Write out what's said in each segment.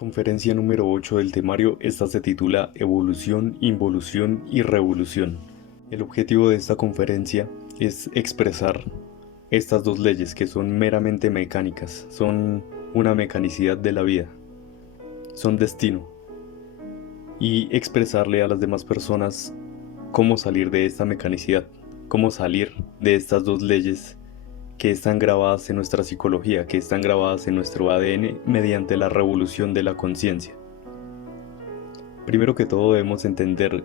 Conferencia número 8 del temario. Esta se titula Evolución, Involución y Revolución. El objetivo de esta conferencia es expresar estas dos leyes que son meramente mecánicas, son una mecanicidad de la vida, son destino, y expresarle a las demás personas cómo salir de esta mecanicidad, cómo salir de estas dos leyes que están grabadas en nuestra psicología, que están grabadas en nuestro ADN mediante la revolución de la conciencia. Primero que todo debemos entender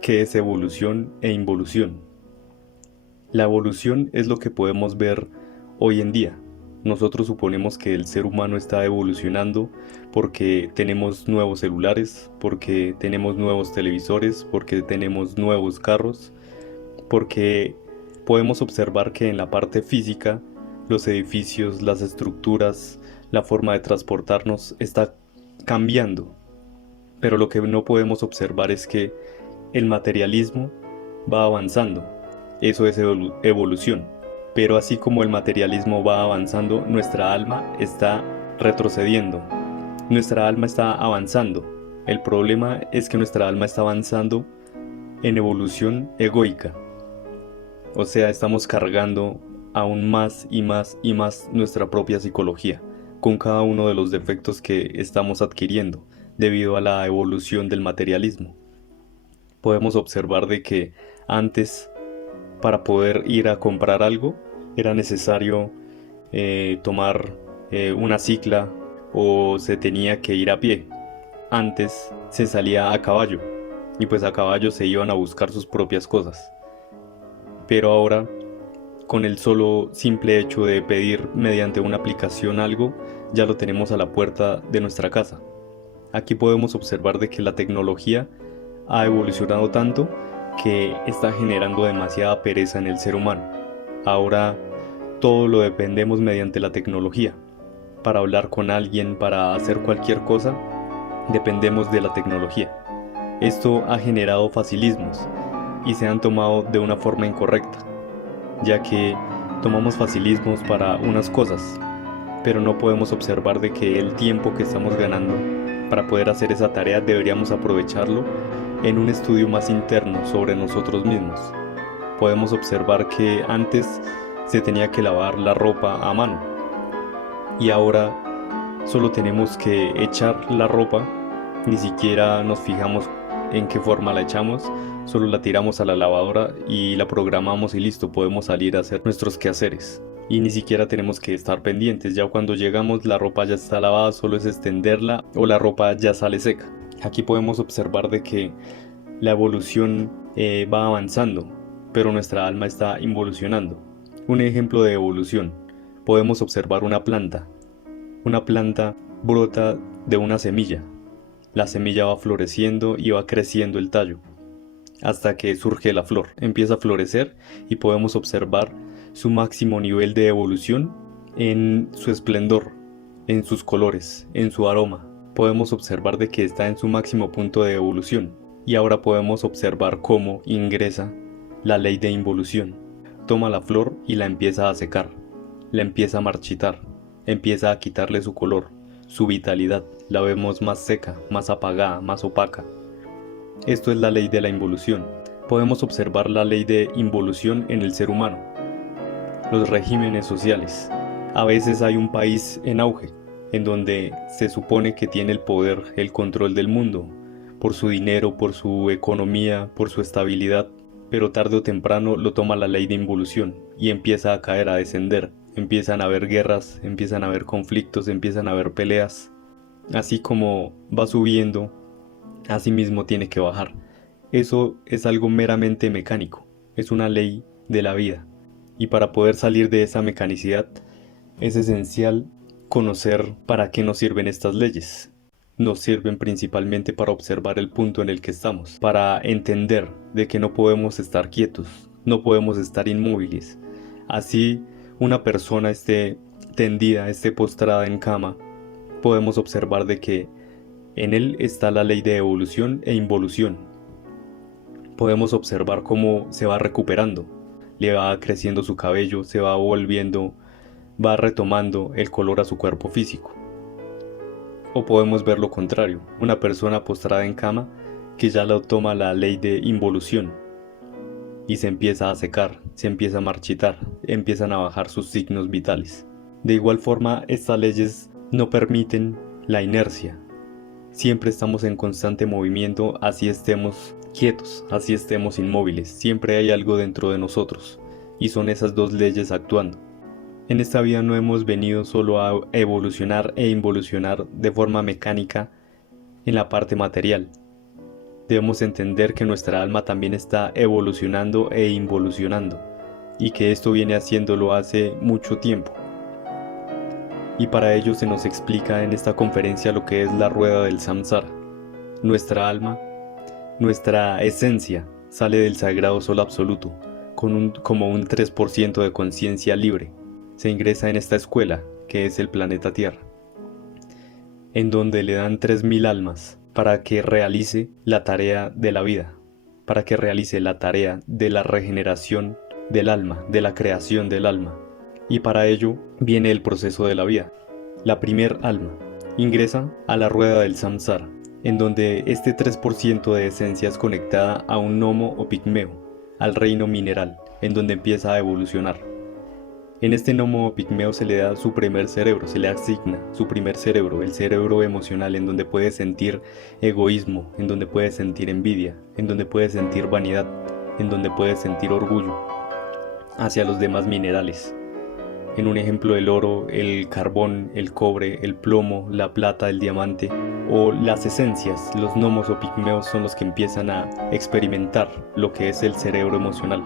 qué es evolución e involución. La evolución es lo que podemos ver hoy en día. Nosotros suponemos que el ser humano está evolucionando porque tenemos nuevos celulares, porque tenemos nuevos televisores, porque tenemos nuevos carros, porque podemos observar que en la parte física, los edificios, las estructuras, la forma de transportarnos está cambiando. Pero lo que no podemos observar es que el materialismo va avanzando. Eso es evolución. Pero así como el materialismo va avanzando, nuestra alma está retrocediendo. Nuestra alma está avanzando. El problema es que nuestra alma está avanzando en evolución egoica. O sea, estamos cargando aún más y más y más nuestra propia psicología, con cada uno de los defectos que estamos adquiriendo debido a la evolución del materialismo. Podemos observar de que antes, para poder ir a comprar algo, era necesario tomar una cicla o se tenía que ir a pie. Antes se salía a caballo y pues a caballo se iban a buscar sus propias cosas. Pero ahora, con el solo simple hecho de pedir mediante una aplicación algo, ya lo tenemos a la puerta de nuestra casa. Aquí podemos observar de que la tecnología ha evolucionado tanto que está generando demasiada pereza en el ser humano. Ahora todo lo dependemos mediante la tecnología. Para hablar con alguien, para hacer cualquier cosa, dependemos de la tecnología. Esto ha generado facilismos y se han tomado de una forma incorrecta, ya que tomamos facilismos para unas cosas, pero no podemos observar de que el tiempo que estamos ganando para poder hacer esa tarea deberíamos aprovecharlo en un estudio más interno sobre nosotros mismos. Podemos observar que antes se tenía que lavar la ropa a mano y ahora solo tenemos que echar la ropa, ni siquiera nos fijamos en qué forma la echamos, solo la tiramos a la lavadora y la programamos y listo, podemos salir a hacer nuestros quehaceres. Y ni siquiera tenemos que estar pendientes, ya cuando llegamos la ropa ya está lavada, solo es extenderla o la ropa ya sale seca. Aquí podemos observar de que la evolución va avanzando, pero nuestra alma está involucionando. Un ejemplo de evolución, podemos observar una planta. Una planta brota de una semilla. La semilla va floreciendo y va creciendo el tallo, hasta que surge la flor. Empieza a florecer y podemos observar su máximo nivel de evolución en su esplendor, en sus colores, en su aroma. Podemos observar de que está en su máximo punto de evolución. Y ahora podemos observar cómo ingresa la ley de involución. Toma la flor y la empieza a secar, la empieza a marchitar, empieza a quitarle su color, su vitalidad. La vemos más seca, más apagada, más opaca. Esto es la ley de la involución. Podemos observar la ley de involución en el ser humano. Los regímenes sociales. A veces hay un país en auge, en donde se supone que tiene el poder, el control del mundo, por su dinero, por su economía, por su estabilidad, pero tarde o temprano lo toma la ley de involución y empieza a caer, a descender. Empiezan a haber guerras, empiezan a haber conflictos, empiezan a haber peleas. Así como va subiendo, así mismo tiene que bajar. Eso es algo meramente mecánico, es una ley de la vida. Y para poder salir de esa mecanicidad, es esencial conocer para qué nos sirven estas leyes. Nos sirven principalmente para observar el punto en el que estamos, para entender de que no podemos estar quietos, no podemos estar inmóviles. Así una persona esté tendida, esté postrada en cama, podemos observar de que en él está la ley de evolución e involución. Podemos observar cómo se va recuperando, le va creciendo su cabello, se va volviendo, va retomando el color a su cuerpo físico. O podemos ver lo contrario, una persona postrada en cama que ya lo toma la ley de involución y se empieza a secar, se empieza a marchitar, empiezan a bajar sus signos vitales. De igual forma, estas leyes no permiten la inercia. Siempre estamos en constante movimiento, así estemos quietos, así estemos inmóviles. Siempre hay algo dentro de nosotros, y son esas dos leyes actuando. En esta vida no hemos venido solo a evolucionar e involucionar de forma mecánica en la parte material. Debemos entender que nuestra alma también está evolucionando e involucionando, y que esto viene haciéndolo hace mucho tiempo. Y para ello se nos explica en esta conferencia lo que es la rueda del samsara. Nuestra alma, nuestra esencia, sale del sagrado sol absoluto, como un 3% de conciencia libre. Se ingresa en esta escuela, que es el planeta Tierra, en donde le dan 3000 almas para que realice la tarea de la vida, para que realice la tarea de la regeneración del alma, de la creación del alma. Y para ello viene el proceso de la vida. La primer alma ingresa a la rueda del samsara, en donde este 3% de esencia es conectada a un gnomo o pigmeo, al reino mineral, en donde empieza a evolucionar. En este gnomo o pigmeo se le da su primer cerebro, se le asigna su primer cerebro, el cerebro emocional, en donde puede sentir egoísmo, en donde puede sentir envidia, en donde puede sentir vanidad, en donde puede sentir orgullo hacia los demás minerales. En un ejemplo, el oro, el carbón, el cobre, el plomo, la plata, el diamante o las esencias, los gnomos o pigmeos son los que empiezan a experimentar lo que es el cerebro emocional.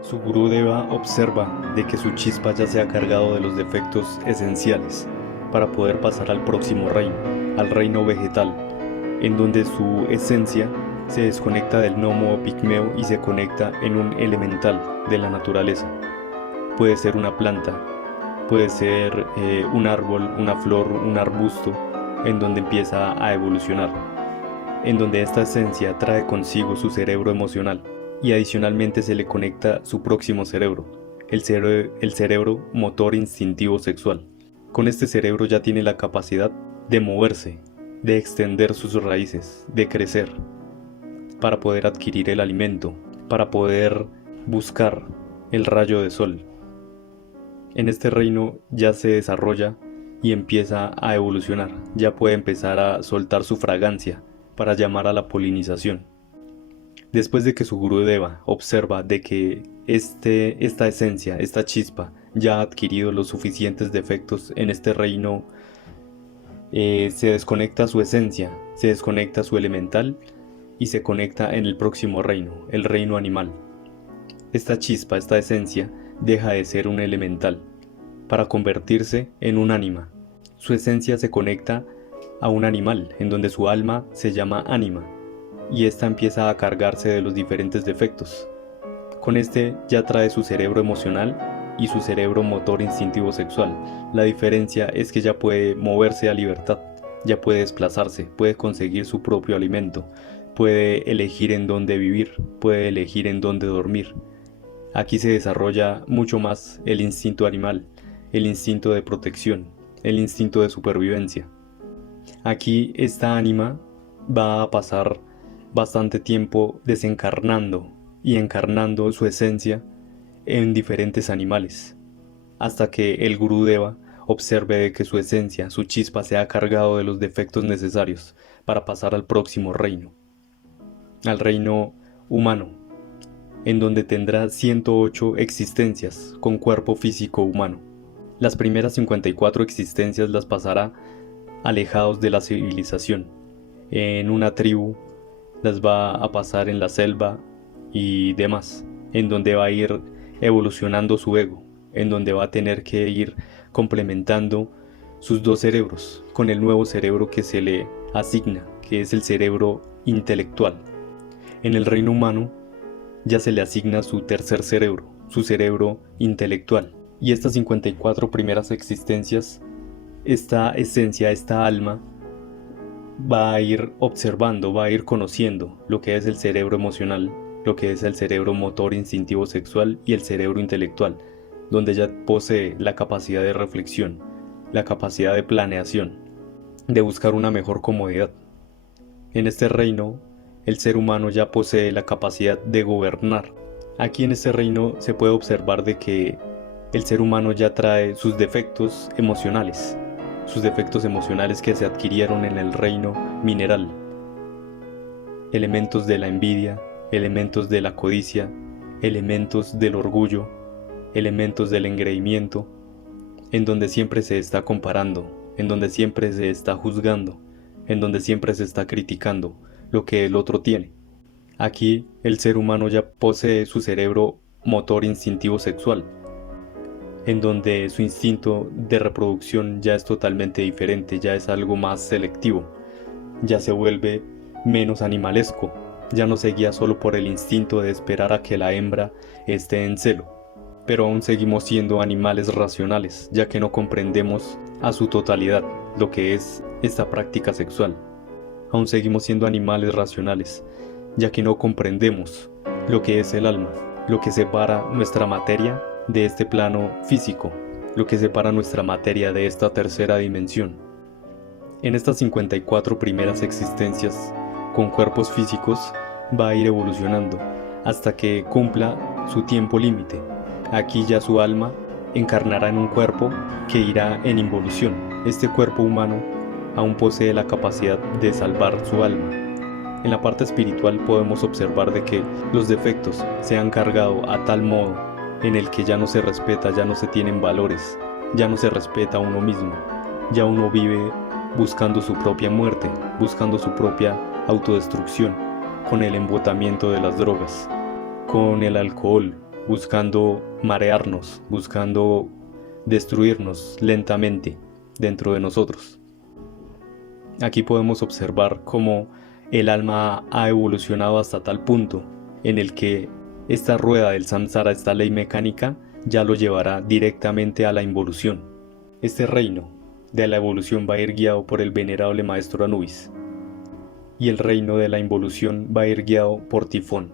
Su Gurudeva observa de que su chispa ya se ha cargado de los defectos esenciales para poder pasar al próximo reino, al reino vegetal, en donde su esencia se desconecta del gnomo o pigmeo y se conecta en un elemental de la naturaleza. Puede ser una planta, puede ser un árbol, una flor, un arbusto, en donde empieza a evolucionar, en donde esta esencia trae consigo su cerebro emocional y adicionalmente se le conecta su próximo cerebro, el cerebro motor instintivo sexual. Con este cerebro ya tiene la capacidad de moverse, de extender sus raíces, de crecer, para poder adquirir el alimento, para poder buscar el rayo de sol. En este reino ya se desarrolla y empieza a evolucionar, ya puede empezar a soltar su fragancia para llamar a la polinización. Después de que su Gurudeva observa de que esta esencia, esta chispa, ya ha adquirido los suficientes defectos en este reino, se desconecta su esencia, se desconecta su elemental y se conecta en el próximo reino, el reino animal. Esta chispa, esta esencia, deja de ser un elemental para convertirse en un ánima. Su esencia se conecta a un animal, en donde su alma se llama ánima, y esta empieza a cargarse de los diferentes defectos. Con este ya trae su cerebro emocional y su cerebro motor instintivo sexual. La diferencia es que ya puede moverse a libertad, ya puede desplazarse, puede conseguir su propio alimento, puede elegir en dónde vivir, puede elegir en dónde dormir. Aquí se desarrolla mucho más el instinto animal, el instinto de protección, el instinto de supervivencia. Aquí esta ánima va a pasar bastante tiempo desencarnando y encarnando su esencia en diferentes animales, hasta que el Gurudeva observe de que su esencia, su chispa se ha cargado de los defectos necesarios para pasar al próximo reino, al reino humano, en donde tendrá 108 existencias con cuerpo físico humano. Las primeras 54 existencias las pasará alejados de la civilización, en una tribu, las va a pasar en la selva y demás, en donde va a ir evolucionando su ego, en donde va a tener que ir complementando sus dos cerebros con el nuevo cerebro que se le asigna, que es el cerebro intelectual. En el reino humano ya se le asigna su tercer cerebro, su cerebro intelectual. Y estas 54 primeras existencias, esta esencia, esta alma, va a ir observando, va a ir conociendo lo que es el cerebro emocional, lo que es el cerebro motor instintivo sexual y el cerebro intelectual, donde ya posee la capacidad de reflexión, la capacidad de planeación, de buscar una mejor comodidad. En este reino, el ser humano ya posee la capacidad de gobernar. Aquí en este reino se puede observar de que el ser humano ya trae sus defectos emocionales que se adquirieron en el reino mineral. Elementos de la envidia, elementos de la codicia, elementos del orgullo, elementos del engreimiento, en donde siempre se está comparando, en donde siempre se está juzgando, en donde siempre se está criticando lo que el otro tiene. Aquí el ser humano ya posee su cerebro motor instintivo sexual, en donde su instinto de reproducción ya es totalmente diferente, ya es algo más selectivo, ya se vuelve menos animalesco, ya no se guía solo por el instinto de esperar a que la hembra esté en celo. Pero aún seguimos siendo animales racionales, ya que no comprendemos a su totalidad lo que es esta práctica sexual. Aún seguimos siendo animales racionales, ya que no comprendemos lo que es el alma, lo que separa nuestra materia de este plano físico, lo que separa nuestra materia de esta tercera dimensión. En estas 54 primeras existencias con cuerpos físicos va a ir evolucionando hasta que cumpla su tiempo límite. Aquí ya su alma encarnará en un cuerpo que irá en involución. Este cuerpo humano aún posee la capacidad de salvar su alma. En la parte espiritual podemos observar de que los defectos se han cargado a tal modo en el que ya no se respeta, ya no se tienen valores, ya no se respeta a uno mismo, ya uno vive buscando su propia muerte, buscando su propia autodestrucción, con el embotamiento de las drogas, con el alcohol, buscando marearnos, buscando destruirnos lentamente dentro de nosotros. Aquí podemos observar cómo el alma ha evolucionado hasta tal punto en el que esta rueda del samsara, esta ley mecánica, ya lo llevará directamente a la involución. Este reino de la evolución va a ir guiado por el venerable maestro Anubis, y el reino de la involución va a ir guiado por Tifón.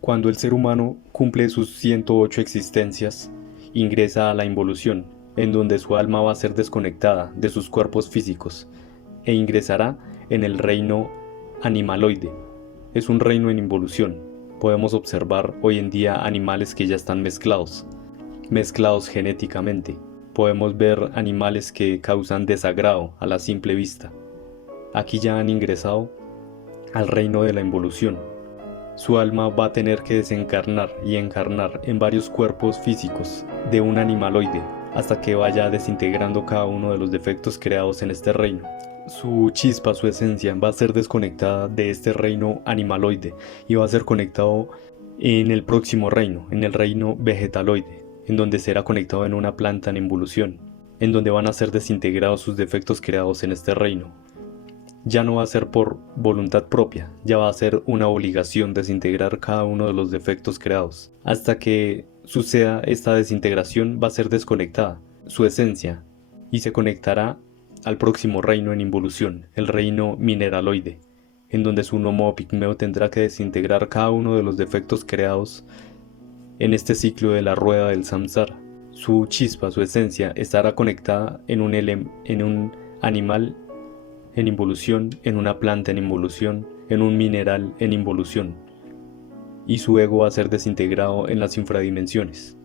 Cuando el ser humano cumple sus 108 existencias, ingresa a la involución, en donde su alma va a ser desconectada de sus cuerpos físicos, e ingresará en el reino animaloide. Es un reino en involución. Podemos observar hoy en día animales que ya están mezclados genéticamente. Podemos ver animales que causan desagrado a la simple vista. Aquí ya han ingresado al reino de la involución. Su alma va a tener que desencarnar y encarnar en varios cuerpos físicos de un animaloide, hasta que vaya desintegrando cada uno de los defectos creados en este reino. Su chispa, su esencia, va a ser desconectada de este reino animaloide y va a ser conectado en el próximo reino, en el reino vegetaloide, en donde será conectado en una planta en involución, en donde van a ser desintegrados sus defectos creados en este reino. Ya no va a ser por voluntad propia, ya va a ser una obligación desintegrar cada uno de los defectos creados. Hasta que suceda esta desintegración va a ser desconectada su esencia y se conectará al próximo reino en involución, el reino mineraloide, en donde su Nomo Pigmeo tendrá que desintegrar cada uno de los defectos creados en este ciclo de la rueda del samsara. Su chispa, su esencia, estará conectada en un animal en involución, en una planta en involución, en un mineral en involución, y su ego va a ser desintegrado en las infradimensiones.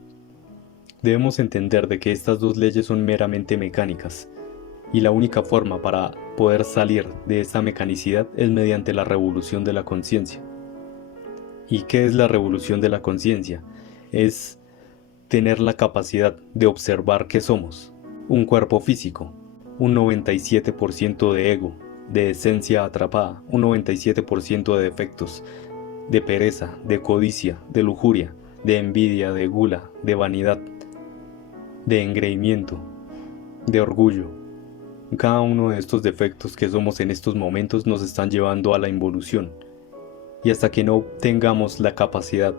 Debemos entender de que estas dos leyes son meramente mecánicas, y la única forma para poder salir de esta mecanicidad es mediante la revolución de la conciencia. ¿Y qué es la revolución de la conciencia? Es tener la capacidad de observar que somos un cuerpo físico, un 97% de ego, de esencia atrapada, un 97% de defectos, de pereza, de codicia, de lujuria, de envidia, de gula, de vanidad, de engreimiento, de orgullo. Cada uno de estos defectos que somos en estos momentos nos están llevando a la involución. Y hasta que no tengamos la capacidad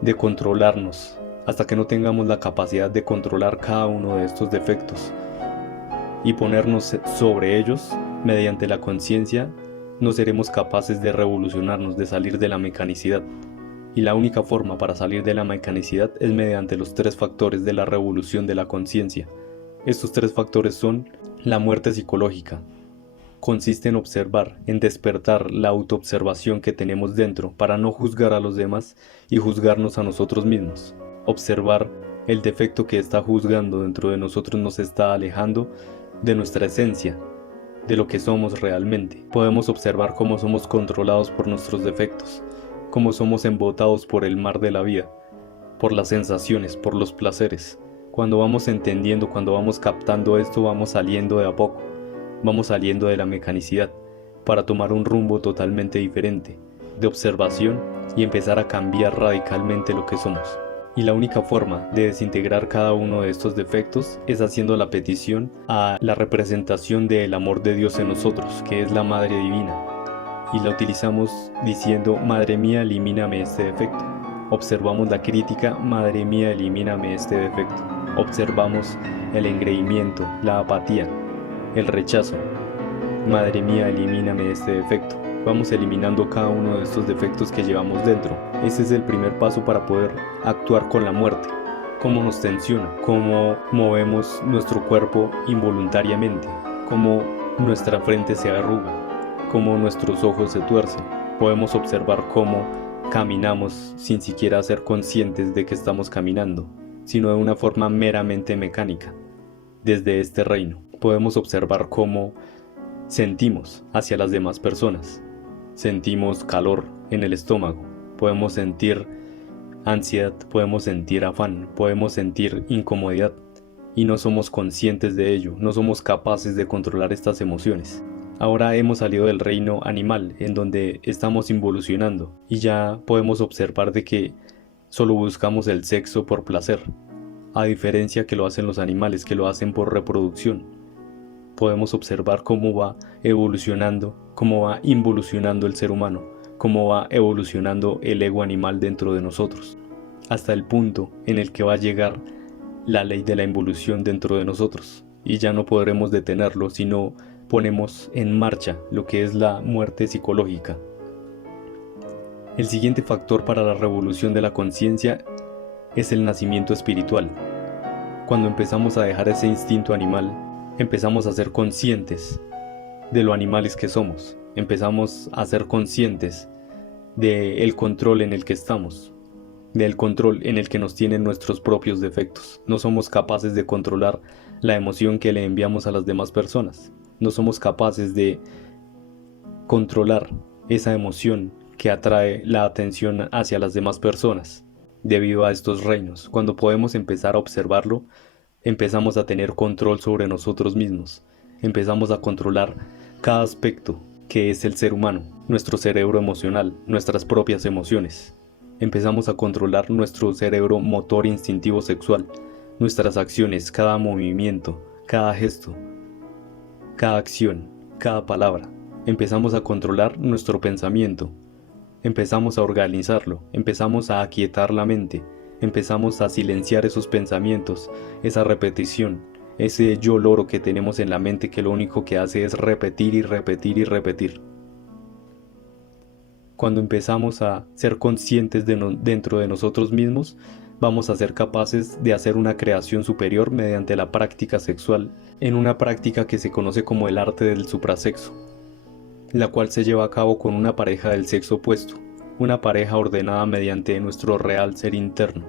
de controlarnos, hasta que no tengamos la capacidad de controlar cada uno de estos defectos y ponernos sobre ellos mediante la conciencia, no seremos capaces de revolucionarnos, de salir de la mecanicidad. Y la única forma para salir de la mecanicidad es mediante los 3 factores de la revolución de la conciencia. Estos 3 factores son la muerte psicológica. Consiste en observar, en despertar la autoobservación que tenemos dentro para no juzgar a los demás y juzgarnos a nosotros mismos. Observar el defecto que está juzgando dentro de nosotros nos está alejando de nuestra esencia, de lo que somos realmente. Podemos observar cómo somos controlados por nuestros defectos, cómo somos embotados por el mar de la vida, por las sensaciones, por los placeres. Cuando vamos entendiendo, cuando vamos captando esto, vamos saliendo de a poco, vamos saliendo de la mecanicidad para tomar un rumbo totalmente diferente, de observación y empezar a cambiar radicalmente lo que somos. Y la única forma de desintegrar cada uno de estos defectos es haciendo la petición a la representación del amor de Dios en nosotros, que es la Madre Divina. Y la utilizamos diciendo: Madre mía, elimíname este defecto. Observamos la crítica: Madre mía, elimíname este defecto. Observamos el engreimiento, la apatía, el rechazo: Madre mía, elimíname este defecto. Vamos eliminando cada uno de estos defectos que llevamos dentro. Ese es el primer paso para poder actuar con la muerte. Cómo nos tensiona, cómo movemos nuestro cuerpo involuntariamente, cómo nuestra frente se arruga, cómo nuestros ojos se tuercen. Podemos observar cómo caminamos sin siquiera ser conscientes de que estamos caminando, sino de una forma meramente mecánica. Desde este reino podemos observar cómo sentimos hacia las demás personas. Sentimos calor en el estómago, podemos sentir ansiedad, podemos sentir afán, podemos sentir incomodidad y no somos conscientes de ello, no somos capaces de controlar estas emociones. Ahora hemos salido del reino animal, en donde estamos involucionando, y ya podemos observar de que solo buscamos el sexo por placer, a diferencia que lo hacen los animales, que lo hacen por reproducción. Podemos observar cómo va evolucionando, cómo va involucionando el ser humano, cómo va evolucionando el ego animal dentro de nosotros, hasta el punto en el que va a llegar la ley de la involución dentro de nosotros, y ya no podremos detenerlo si no ponemos en marcha lo que es la muerte psicológica. El siguiente factor para la revolución de la conciencia es el nacimiento espiritual. Cuando empezamos a dejar ese instinto animal, empezamos a ser conscientes de lo animales que somos, empezamos a ser conscientes del control en el que estamos, del control en el que nos tienen nuestros propios defectos. No somos capaces de controlar la emoción que le enviamos a las demás personas, no somos capaces de controlar esa emoción que atrae la atención hacia las demás personas debido a estos reinos. Cuando podemos empezar a observarlo, empezamos a tener control sobre nosotros mismos, empezamos a controlar cada aspecto que es el ser humano, nuestro cerebro emocional, nuestras propias emociones. Empezamos a controlar nuestro cerebro motor instintivo sexual, nuestras acciones, cada movimiento, cada gesto, cada acción, cada palabra. Empezamos a controlar nuestro pensamiento, empezamos a organizarlo, empezamos a aquietar la mente, empezamos a silenciar esos pensamientos, esa repetición, ese yo loro que tenemos en la mente que lo único que hace es repetir y repetir y repetir. Cuando empezamos a ser conscientes dentro de nosotros mismos, vamos a ser capaces de hacer una creación superior mediante la práctica sexual, en una práctica que se conoce como el arte del suprasexo, la cual se lleva a cabo con una pareja del sexo opuesto, una pareja ordenada mediante nuestro real ser interno,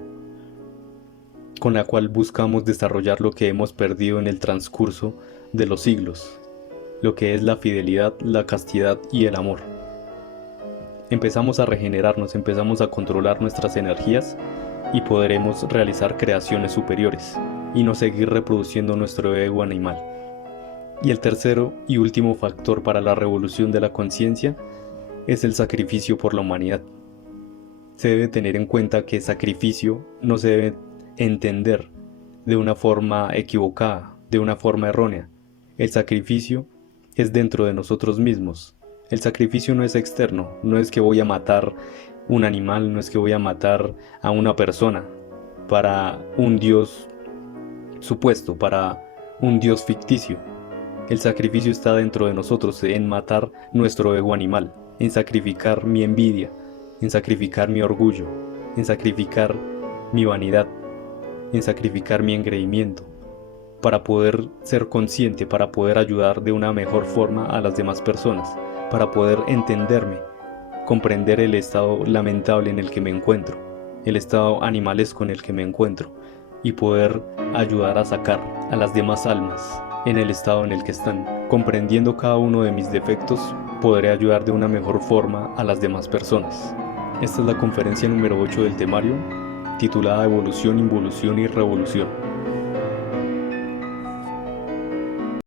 con la cual buscamos desarrollar lo que hemos perdido en el transcurso de los siglos, lo que es la fidelidad, la castidad y el amor. Empezamos a regenerarnos, empezamos a controlar nuestras energías y podremos realizar creaciones superiores y no seguir reproduciendo nuestro ego animal. Y el tercero y último factor para la revolución de la conciencia es el sacrificio por la humanidad. Se debe tener en cuenta que sacrificio no se debe entender de una forma equivocada, de una forma errónea. El sacrificio es dentro de nosotros mismos. El sacrificio no es externo, no es que voy a matar un animal, no es que voy a matar a una persona para un Dios supuesto, para un Dios ficticio. El sacrificio está dentro de nosotros, en matar nuestro ego animal, en sacrificar mi envidia, en sacrificar mi orgullo, en sacrificar mi vanidad, en sacrificar mi engreimiento, para poder ser consciente, para poder ayudar de una mejor forma a las demás personas, para poder entenderme, comprender el estado lamentable en el que me encuentro, el estado animalesco en el que me encuentro, y poder ayudar a sacar a las demás almas en el estado en el que están. Comprendiendo cada uno de mis defectos, podré ayudar de una mejor forma a las demás personas. Esta es la conferencia número 8 del temario, titulada Evolución, Involución y Revolución.